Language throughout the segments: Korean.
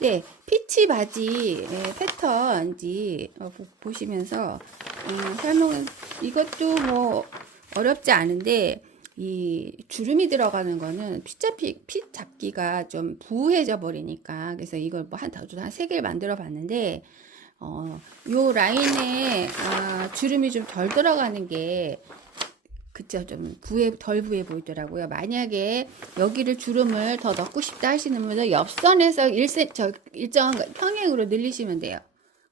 네, 피치 바지 패턴인지 보시면서 설명, 이것도 뭐 어렵지 않은데 이 주름이 들어가는 거는 핏 잡기가 좀 부해져 버리니까, 그래서 이걸 뭐 한 3개를 만들어 봤는데 요 라인에 주름이 좀 덜 들어가는 게 그쵸, 좀 덜 부해 보이더라고요. 만약에 여기를 주름을 더 넣고 싶다 하시는 분은 옆선에서 일정한 평행으로 늘리시면 돼요.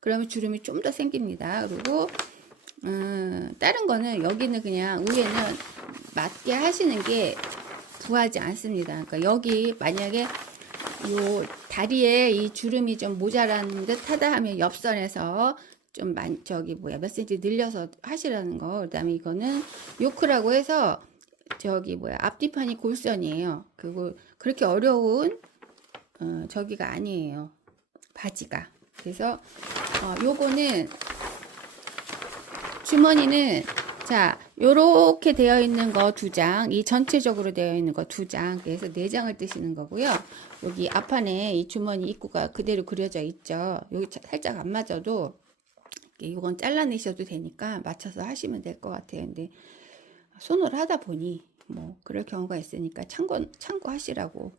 그러면 주름이 좀 더 생깁니다. 그리고 다른 거는 여기는 그냥 위에는 맞게 하시는 게 부하지 않습니다. 그러니까 여기 만약에 요 다리에 이 주름이 좀 모자란 듯 하다 하면 옆선에서 좀 몇 센치 늘려서 하시라는 거. 그다음에 이거는 요크라고 해서 앞뒤판이 골선이에요. 그거 그렇게 어려운 저기가 아니에요. 바지가. 그래서 요거는 주머니는 자, 요렇게 되어 있는 거 2장, 이 전체적으로 되어 있는 거 2장, 그래서 4장을 뜨시는 거고요. 여기 앞판에 이 주머니 입구가 그대로 그려져 있죠. 여기 살짝 안 맞아도 이건 잘라내셔도 되니까 맞춰서 하시면 될 것 같아요. 근데 손으로 하다 보니 뭐 그럴 경우가 있으니까 참고하시라고.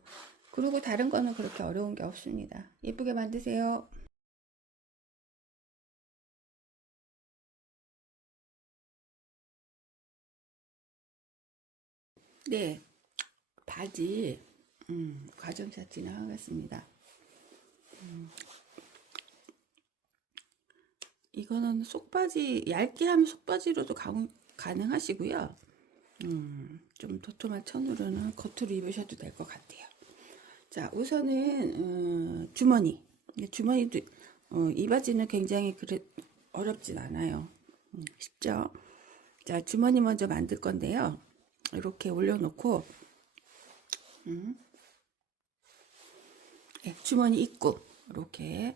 그리고 다른 거는 그렇게 어려운 게 없습니다. 예쁘게 만드세요. 네, 바지 과정샷 진행하겠습니다. 이거는 속바지, 얇게 하면 속바지로도 가능하시고요. 좀 도톰한 천으로는 겉으로 입으셔도 될 것 같아요. 자, 우선은 주머니. 주머니도 이 바지는 굉장히 어렵진 않아요. 쉽죠? 자, 주머니 먼저 만들 건데요. 이렇게 올려놓고 네, 주머니 입구 이렇게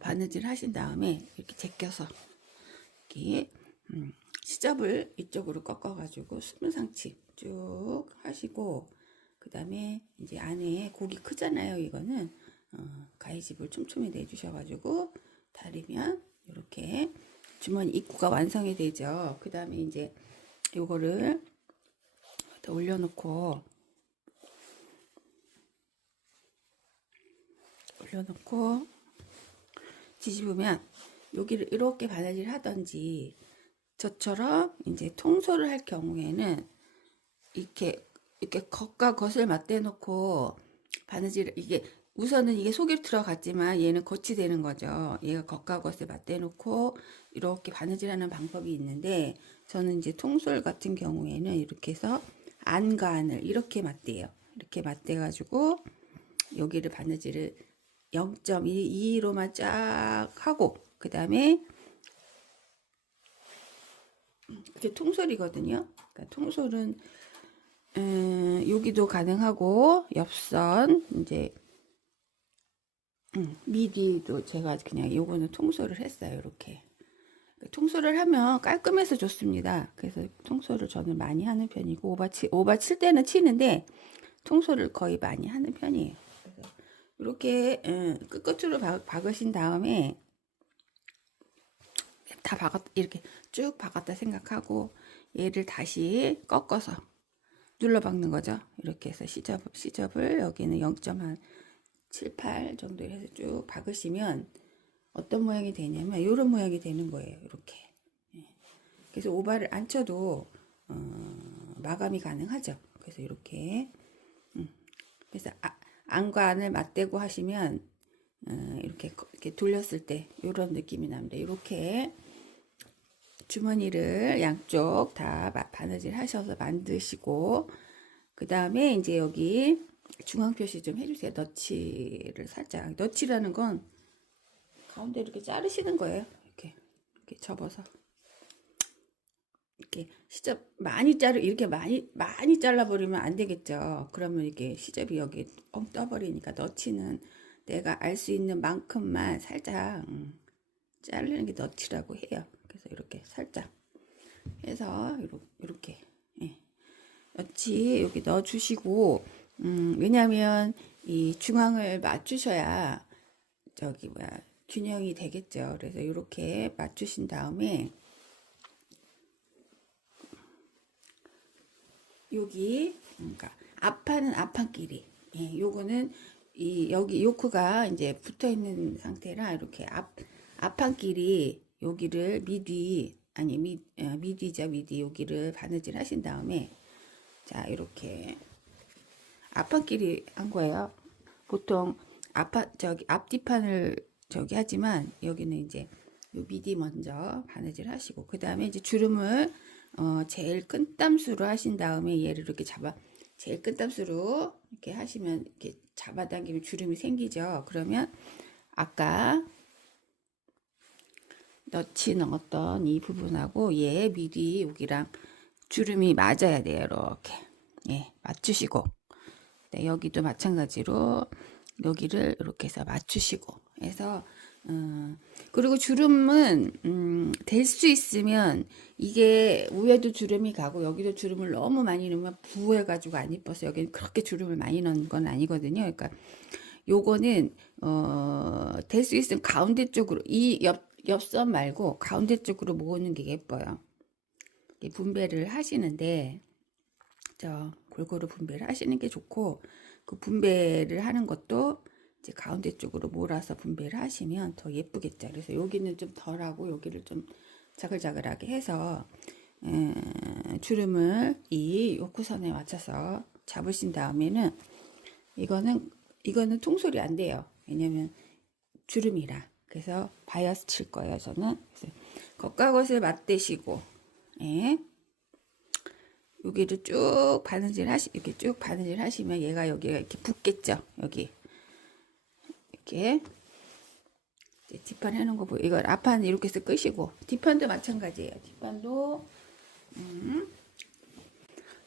바느질 하신 다음에 이렇게 제껴서 이렇게 시접을 이쪽으로 꺾어가지고 수분상치 쭉 하시고, 그 다음에 이제 안에 고기 크잖아요. 이거는 가위집을 촘촘히 내주셔가지고 다리면 이렇게 주머니 입구가 완성이 되죠. 그 다음에 이제 요거를 올려놓고 뒤집으면 여기를 이렇게 바느질 하던지, 저처럼 이제 통솔을 할 경우에는 이렇게 겉과 겉을 맞대 놓고 바느질, 이게 우선은 이게 속에 들어갔지만 얘는 겉이 되는 거죠. 얘가 겉과 겉을 맞대 놓고 이렇게 바느질하는 방법이 있는데, 저는 이제 통솔 같은 경우에는 이렇게 해서 안과 안을 이렇게 맞대요. 이렇게 맞대 가지고 여기를 바느질을 0.2로만 쫙 하고, 그 다음에 그게 통솔이거든요. 그러니까 통솔은 여기도 가능하고 옆선 이제 미디도 제가 그냥 요거는 통솔을 했어요. 이렇게 통솔을 하면 깔끔해서 좋습니다. 그래서 통솔을 저는 많이 하는 편이고, 오바 칠 때는 치는데 통솔을 거의 많이 하는 편이에요. 그래서 이렇게 끝끝으로 박으신 다음에 이렇게 쭉 박았다 생각하고 얘를 다시 꺾어서 눌러 박는 거죠. 이렇게 해서 시접을 여기는 0.78 정도 해서 쭉 박으시면 어떤 모양이 되냐면 이런 모양이 되는 거예요. 이렇게. 그래서 오바를 안 쳐도 마감이 가능하죠. 그래서 이렇게 그래서 안과 안을 맞대고 하시면 이렇게 돌렸을 때 이런 느낌이 납니다. 이렇게 주머니를 양쪽 다 바느질 하셔서 만드시고, 그 다음에 이제 여기 중앙 표시 좀 해주세요. 너치를 살짝. 너치라는 건 가운데 이렇게 자르시는 거예요. 이렇게 접어서 이렇게 시접 이렇게 많이 잘라버리면 안 되겠죠. 그러면 이게 시접이 여기 엉 떠버리니까 너치는 내가 알 수 있는 만큼만 살짝 자르는 게 너치라고 해요. 그래서 이렇게 살짝 해서 이렇게 너치 여기 넣어주시고, 왜냐면 이 중앙을 맞추셔야 저기 뭐야 균형이 되겠죠. 그래서 이렇게 맞추신 다음에 여기 그러니까 앞판은 앞판끼리 요거는 이 여기 요크가 이제 붙어 있는 상태라 이렇게 앞판끼리 여기를 미디 아니 미디죠 미디 여기를 바느질 하신 다음에 자 이렇게 앞판끼리 한 거예요. 보통 저기 앞뒤판을 저기 하지만 여기는 이제 요 미디 먼저 바느질 하시고 그 다음에 이제 주름을 제일 큰 땀수로 하신 다음에 얘를 이렇게 제일 큰 땀수로 이렇게 하시면 이렇게 잡아당기면 주름이 생기죠. 그러면 아까 넣었던 이 부분하고 얘 미디 여기랑 주름이 맞아야 돼요. 이렇게 맞추시고 네, 여기도 마찬가지로 여기를 이렇게 해서 맞추시고 해서 그리고 주름은 될 수 있으면 이게 위에도 주름이 가고 여기도 주름을 너무 많이 넣으면 부해가지고 안 이뻐서 여기는 그렇게 주름을 많이 넣은 건 아니거든요. 그러니까 요거는 될 수 있으면 가운데 쪽으로 이 옆선 말고 가운데 쪽으로 모으는 게 예뻐요. 분배를 하시는데 골고루 분배를 하시는 게 좋고 그 분배를 하는 것도 이제 가운데 쪽으로 몰아서 분배를 하시면 더 예쁘겠죠. 그래서 여기는 좀 덜하고 여기를 좀 자글자글하게 해서 주름을 이 요크선에 맞춰서 잡으신 다음에는 이거는 통솔이 안 돼요. 왜냐면 주름이라. 그래서 바이어스 칠 거예요. 저는 그래서 겉과 겉을 맞대시고 여기를 쭉 바느질 이렇게 쭉 바느질 하시면 얘가 여기가 이렇게 붙겠죠. 여기 이렇게 뒷판 해놓은 거 보여. 이걸 앞판 이렇게 해서 끄시고 뒷판도 마찬가지예요. 뒷판도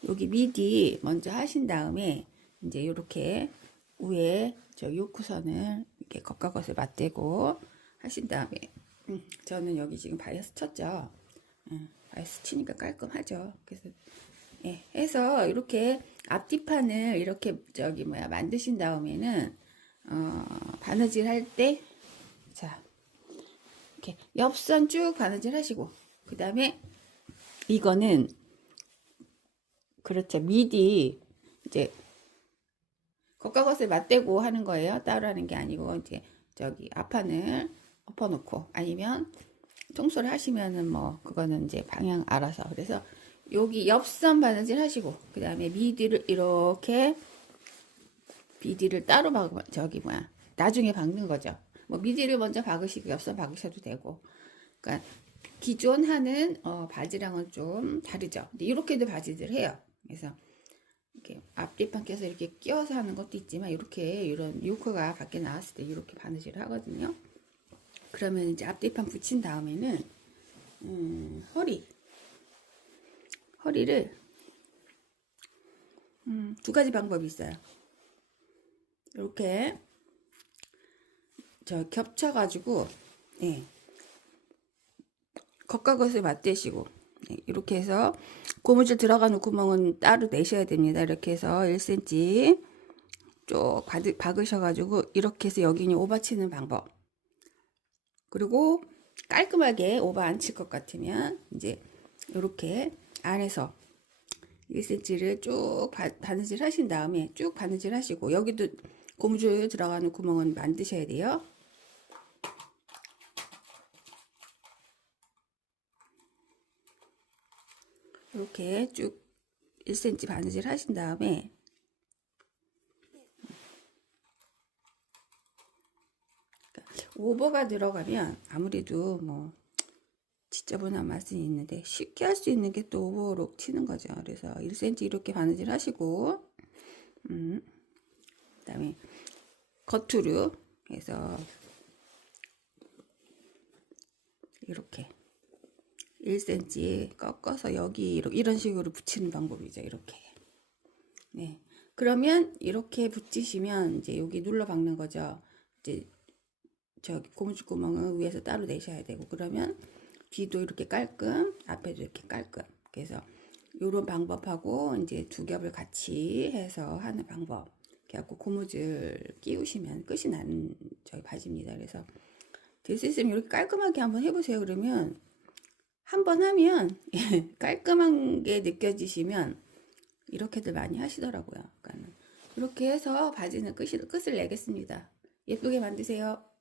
여기 미디 먼저 하신 다음에 이제 이렇게 위에 저 요크선을 이렇게 겉과 겉을 맞대고 하신 다음에 저는 여기 지금 바이어스 쳤죠. 바이어스 치니까 깔끔하죠. 그래서 해서 이렇게 앞뒤판을 이렇게 만드신 다음에는 바느질 할 때 자 이렇게 옆선 쭉 바느질 하시고 그 다음에 이거는 그렇죠 미디 이제 겉과 겉을 맞대고 하는 거예요. 따로 하는 게 아니고 이제 저기 앞판을 엎어놓고 아니면 청소를 하시면은 뭐 그거는 이제 방향 알아서 그래서 여기 옆선 바느질 하시고 그 다음에 미디를 이렇게 미디를 따로 나중에 박는 거죠. 뭐 미디를 먼저 박으시고 옆선 박으셔도 되고 그러니까 기존 하는 바지랑은 좀 다르죠. 근데 이렇게도 바지들 해요. 그래서 이렇게 앞뒤판 껴서 이렇게 끼워서 하는 것도 있지만 이렇게 이런 요크가 밖에 나왔을 때 이렇게 바느질을 하거든요. 그러면 이제 앞뒤판 붙인 다음에는 허리를 두 가지 방법이 있어요. 이렇게 겹쳐가지고 겉과 겉을 맞대시고 이렇게 해서 고무줄 들어가는 구멍은 따로 내셔야 됩니다. 이렇게 해서 1cm 쭉 박으셔가지고 이렇게 해서 여기는 오버 치는 방법. 그리고 깔끔하게 오버 안 칠 것 같으면 이제 이렇게 안에서 1cm를 쭉 바느질 하신 다음에 쭉 바느질 하시고 여기도 고무줄 들어가는 구멍은 만드셔야 돼요. 이렇게 쭉 1cm 바느질 하신 다음에 오버가 들어가면 아무래도 뭐 지저분한 맛은 있는데 쉽게 할 수 있는 게 또 오버로 치는 거죠. 그래서 1cm 이렇게 바느질 하시고 그다음에 겉으로 해서 이렇게 1cm 꺾어서 여기 이런 식으로 붙이는 방법이죠. 이렇게. 네. 그러면 이렇게 붙이시면 이제 여기 눌러 박는 거죠. 이제 저기 고무줄 구멍은 위에서 따로 내셔야 되고 그러면 뒤도 이렇게 깔끔, 앞에도 이렇게 깔끔. 그래서 이런 방법하고 이제 두 겹을 같이 해서 하는 방법. 그래갖고 고무줄 끼우시면 끝이 나는 저희 바지입니다. 그래서 될 수 있으면 이렇게 깔끔하게 한번 해보세요. 그러면 한 번 하면 깔끔한 게 느껴지시면 이렇게들 많이 하시더라고요. 그러니까 이렇게 해서 바지는 끝을 내겠습니다. 예쁘게 만드세요.